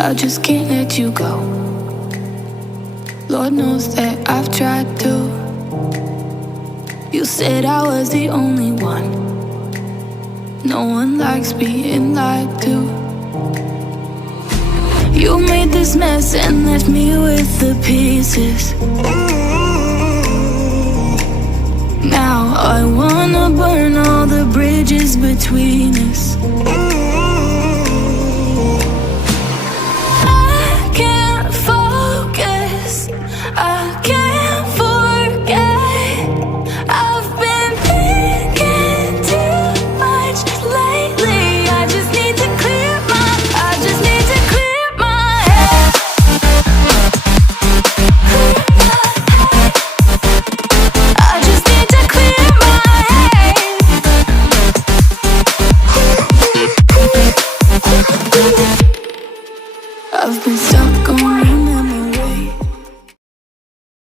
I just can't let you go. Lord knows that I've tried to. You said I was the only one. No one likes being lied to. You made this mess and left me with the pieces. Now I wanna burn all the bridges between us. I can't forget. I've been thinking too much lately. I just need to clear my head. I just need to clear my head. I've been stuck on